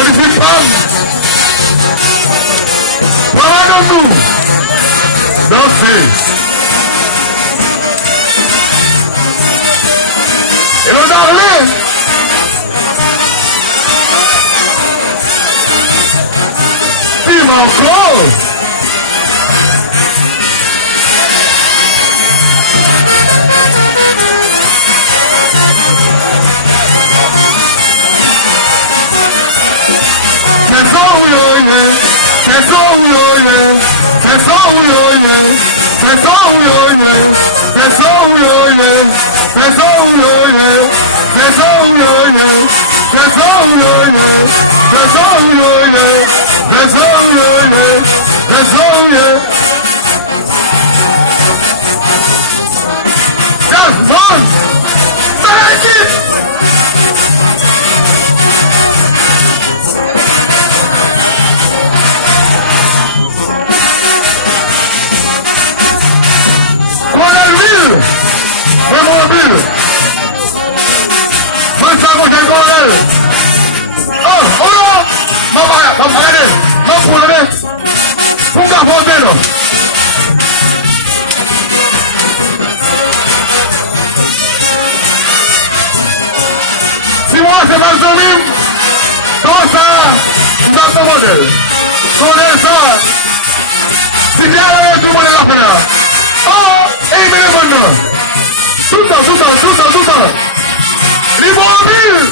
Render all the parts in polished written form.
magnifique femme. Voilà nous. Dansez. Et le darling. Vive encore. Si moi c'est ma zone, comment ça, dans ton modèle, connais ça, si bien tout le monde est là, oh, et il met les bonnes. Tout le temps. Les bons villes.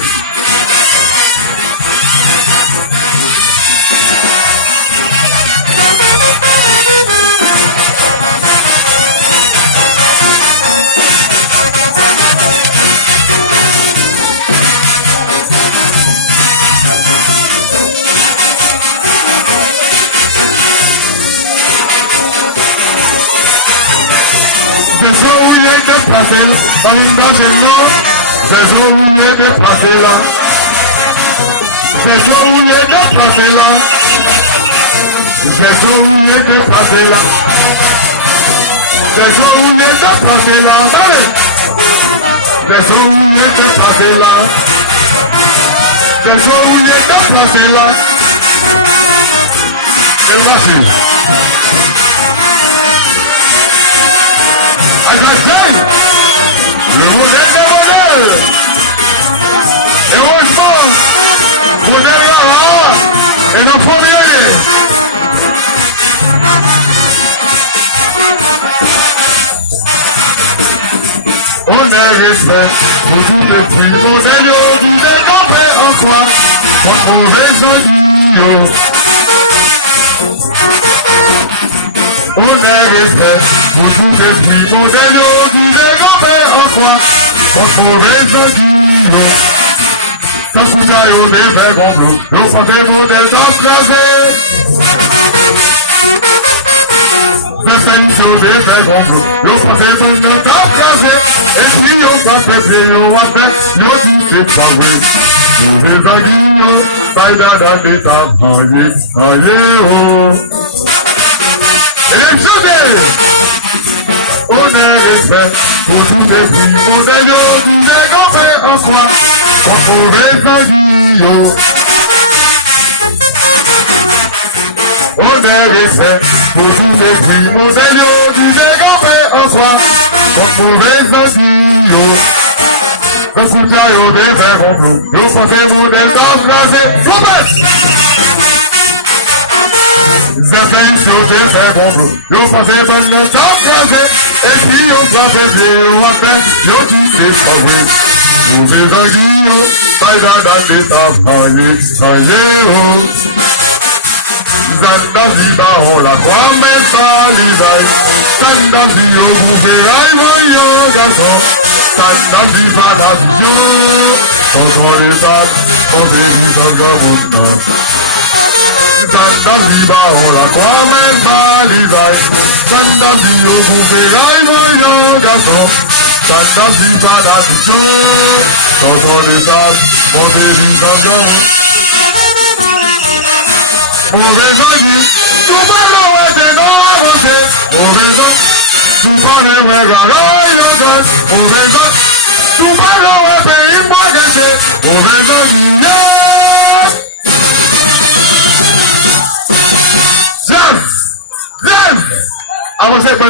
Par une date de nom, des eaux mouillées déplacées là. Des eaux mouillées déplacées là. Des eaux mouillées déplacées là. Des eaux mouillées déplacées là. Des eaux mouillées déplacées là. Des eaux mouillées déplacées là. C'est facile. Agacez. Le modèle des modèles. Et heureusement, modèle là, et dans le premier. On est respect, pour tout le prix, modèle, yo, vous êtes compris en quoi, votre mauvais sang, yo. On est respect, pour tout le prix, modèle, yo, vous êtes compris en quoi, votre mauvais sang, yo. Quand vous avez au dévers complot, yo, portez modèle d'emplacé. C'est ça, il faut dévers complot, yo, portez modèle d'emplacé. Et puis, yo, pas pépier, yo, avec, yo, si c'est pas vrai. Les aguilles, ça y est dans des tables, aïe, oh. Et les choses, on est respect, pour tout les prix, on est yo, tu n'es qu'en fait en quoi, qu'on pourrait s'agir, yo. On est respect, pour tout les prix, on est yo, tu n'es qu'en fait en quoi, qu'on pourrait s'agir, yo. Le coup de yo, des verres complot, yo, pensez modèle d'emplacé, Robert! Certains sur des verres complot, yo, pensez modèle d'emplacé, et puis yo, pas pépier, yo, après, yo, c'est pas vrai. Vous les aguilles, yo, ça y est dans des tables, aïe, oh. Zandaziba, on la croit, mais pas l'isaïe. Zandaziba, vous verrez, voyons, garçon. Zandaziba, la vision. Quand on les sacs, on bénit dans le gamouna. Zandaziba, on la croit, mais pas l'isaïe. Zandaziba, vous verrez, voyons, garçon. Zandaziba, la vision. Quand on les sacs, on bénit dans le gamouna. Mauvais oeil, tout parle ouais c'est non avancé. Mauvais oeil, tout parle ouais garoy innocent. Mauvais oeil, tout parle ouais pays moi caché. Mauvais oeil, yeah.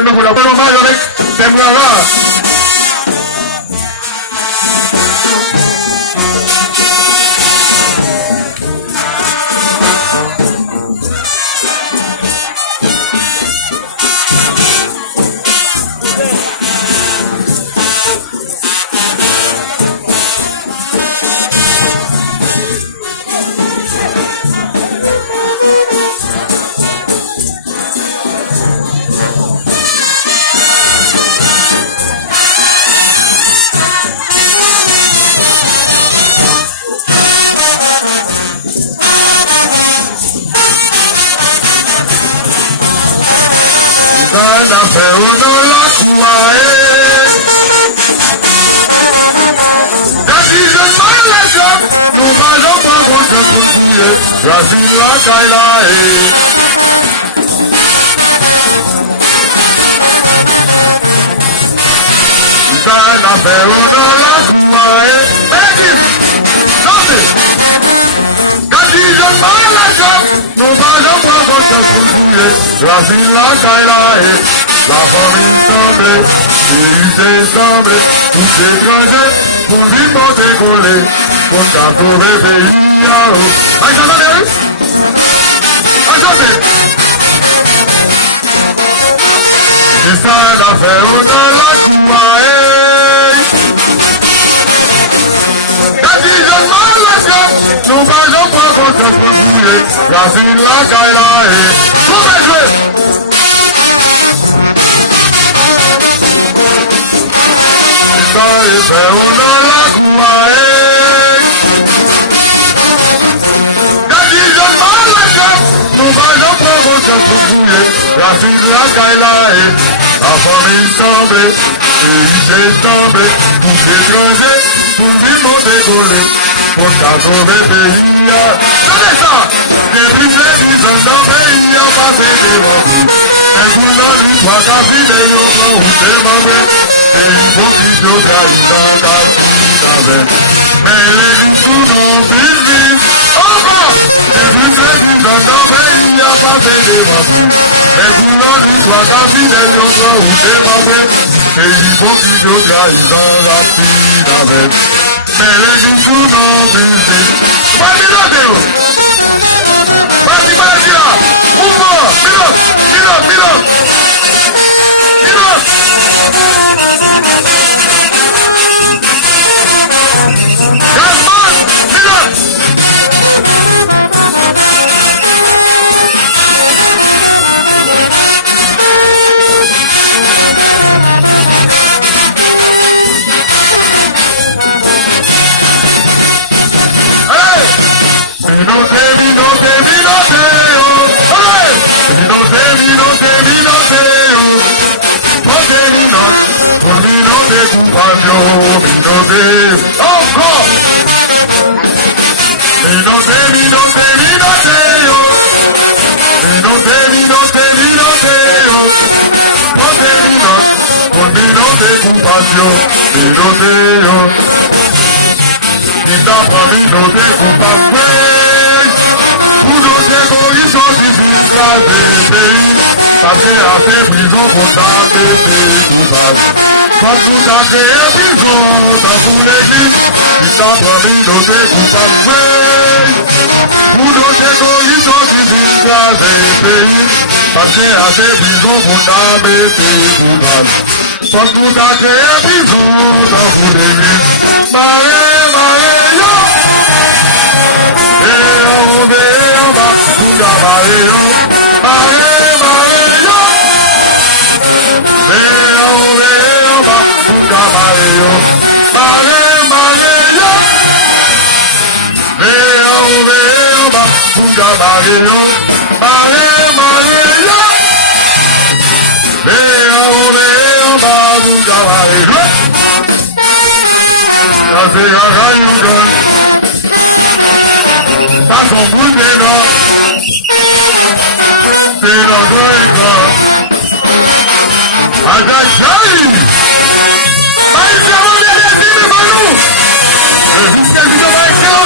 no con la mano mayor, temblada. Nada pero no la cuae. That is a man like up. No matter what was the good. Brazil Kaila. Nada pero no la cuae. Begin. Nothing. That is a man like up. No matter what was the good. Brazil Kaila. La famille semblée, l'unité semblée, tout s'écraser, pour vivre décoller, pour qu'à trouver pays. Aïe, ça va, Léris? Attendez! C'est ça l'affaire, on a la couaille. Quand ils ont mal la chape, nous mangeons pas votre poulet, la fille la caille. Vous pouvez jouer! If I wanna like my that is a man like that. Nobody don't want to fool. That is like I lie. La famille semble, l'unité semble, pour s'écraser, pour vivre décoller, pour t'attendre pays. Donnez ça! Des plus les dans pays, y'a pas de démocratie. Mais vous n'avez pas qu'à filer, y'a pas où c'est ma mère. Et il faut qu'il se cache dans la vie. Mais les vies tout dans le vide. Encore! Des plus les dans le pays, il n'y a pas de démocratie. Mais vous n'avez pas qu'à filer, y'a pas où c'est ma mère. Et il faut qu'il se cache dans la vie. Mais les vies tout dans le vide. Pas de pilote! Vas-y, vas-y là! Mouvement! Pilote! Pilote! Pilote! Pilote! Gasman! Pilote! Parce que à ces prisons pour tenter tes coupables. Parce que t'as créé prison dans ton église, tu t'as promis de tes coupables. Pour d'autres égoïstes qui s'écrasent les pays. Parce que à ces prisons pour tenter tes coupables. Parce que t'as créé prison dans ton église. Maré, maré, yo! Et en haut et en bas, tout à maré, yo! Maré, maré, yo! Et en haut et en bas, tout à maré, yo! Maré, maré, yo! Et en haut et en bas, tout à maré, yo! Maré, maré, yo! Et en haut et en bas, tout à maré, yo! Ça c'est la rayon. Ça son bout de l'or. C'est l'endroit écran. Agachaï. Maïs, ça va bien les filles, mais pas nous. Quel vidéo va écran?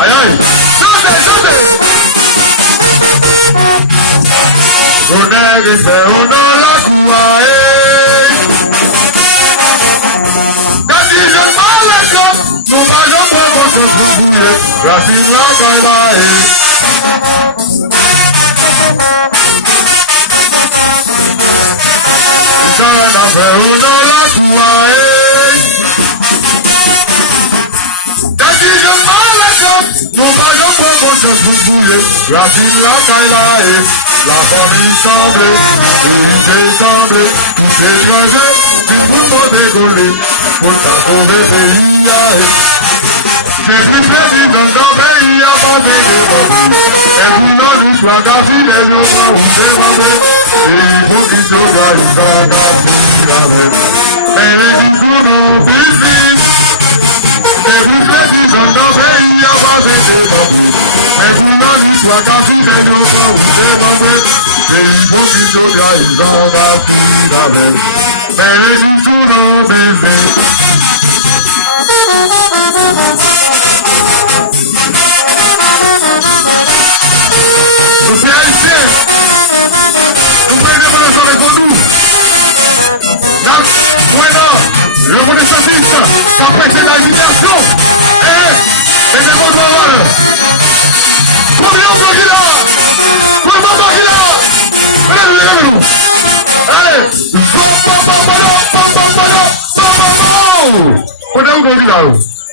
Aïe aïe. Chantez. On est resté, on a la couaille. Quand il je m'en la comme, nous m'allons pour votre souffle. Racine la gaïlaï. Sana fait, on a la couaille. Quand il je m'en la comme, nous m'allons pour votre souffle. Racine la gaïlaï. La famille semble, l'unité semble, tout est croisé, tout le monde est gaulé, pour ta sauver pays. J'ai plus président dans le pays, à ma maison. Et vous n'en dites pas qu'à filer, je vois où c'est ma main. Et il faut qu'il se gagne, ça n'a plus. Mais les discours n'ont plus vite. J'ai plus président dans le pays, à ma maison. Mais vous n'en dites pas qu'à filer, je vois où c'est ma main. Et il faut qu'il se gagne, ça n'a plus. Mais les discours n'ont plus vite. Le monestratiste, ça prêté la libération. Et les démons de morale. Combien on bloque là? Allez, on est où là?